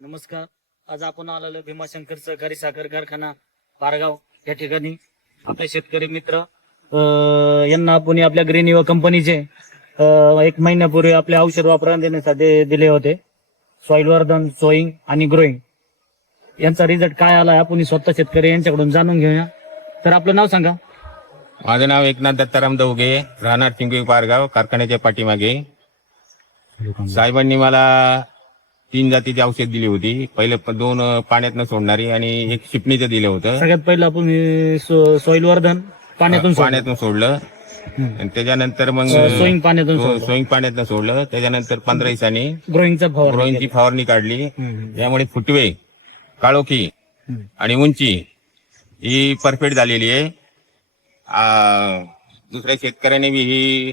नमस्कार. आज आपण आलेलो भीमाशंकर सहकारी साखर कारखाना पारगाव या ठिकाणी. आपले शेतकरी मित्र अं, यांना आपण आपल्या ग्रीन युवा कंपनीचे अं, एक महिन्यापूर्वी आपले औषध वापरून देण्यासाठी दिले होते. सॉइल वर्धन सोईंग आणि ग्रोईंग यांचा रिझल्ट काय आला आपण स्वतः शेतकरी यांच्याकडून जाणून घेऊया. तर आपलं नाव सांगा. माझं नाव एकनाथ दत्ताराम दौगे राहणार चिंगवी पारगाव कारखान्याच्या पाठीमागे. साहेबांनी मला तीन जातीची औषध दिली होती. पहिले प- दोन पाण्यातनं सोडणारी आणि एक शिपणीचं दिलं होतं. सगळ्यात पहिलं आपण सॉइल वर्धन पाण्यातून सोडलं. पाण्यातून सोडलं. हम्म. आणि त्याच्यानंतर मग अं, सोईंग पाण्यातून सोडलं. सोईंग पाण्यातनं सोडलं. त्याच्यानंतर पंधरा दिवसांनी ग्रोईंगचा फवार रोईंची फवारणी काढली. यामुळे फुटवे काळोखी आणि उंची ही परफेक्ट झालेली आहे. आ, दुसऱ्या शेतकऱ्याने बी ही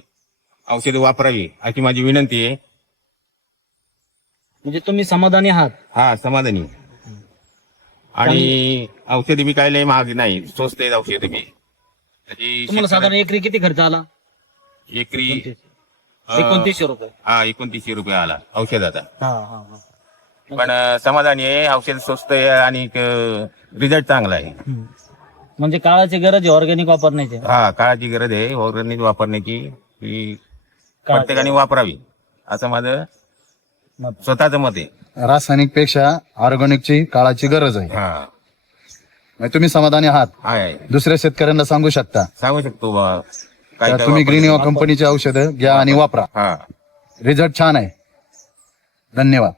औषधं वापरावी अशी माझी विनंती आहे. म्हणजे तुम्ही समाधानी आहात? हा समाधानी. आणि औषधी बी काय लय महाग नाही स्वस्त आहेत औषधं बी. तुम्हाला साधारण एकरी किती खर्च आला? एकरी अं, एकोणतीसशे रुपये. हा एकोणतीसशे रुपये आला औषधाचा हा हा हा. पण अं, समाधानी आहे औषध स्वस्त आहे आणि रिझल्ट चांगला आहे. हम्म. म्हणजे काळाची गरज आहे ऑर्गॅनिक वापरण्याची. हा काळाची गरज आहे ऑर्गॅनिक वापरण्याची. ही प्रत्येकाने वापरावी. असं माझं. स्वतःच मत. आहे रासायनिकपेक्षा ऑर्गॅनिकची काळाची गरज आहे. हा. म्हणजे तुम्ही समाधानी आहात. आहे आहे. दुसऱ्या शेतकऱ्यांना सांगू शकता. सांगू शकतो बा. काय तर काय तुम्ही ग्रीन. युवा कंपनीची औषधं घ्या आणि वापरा. हा. रिझल्ट छान आहे. धन्यवाद.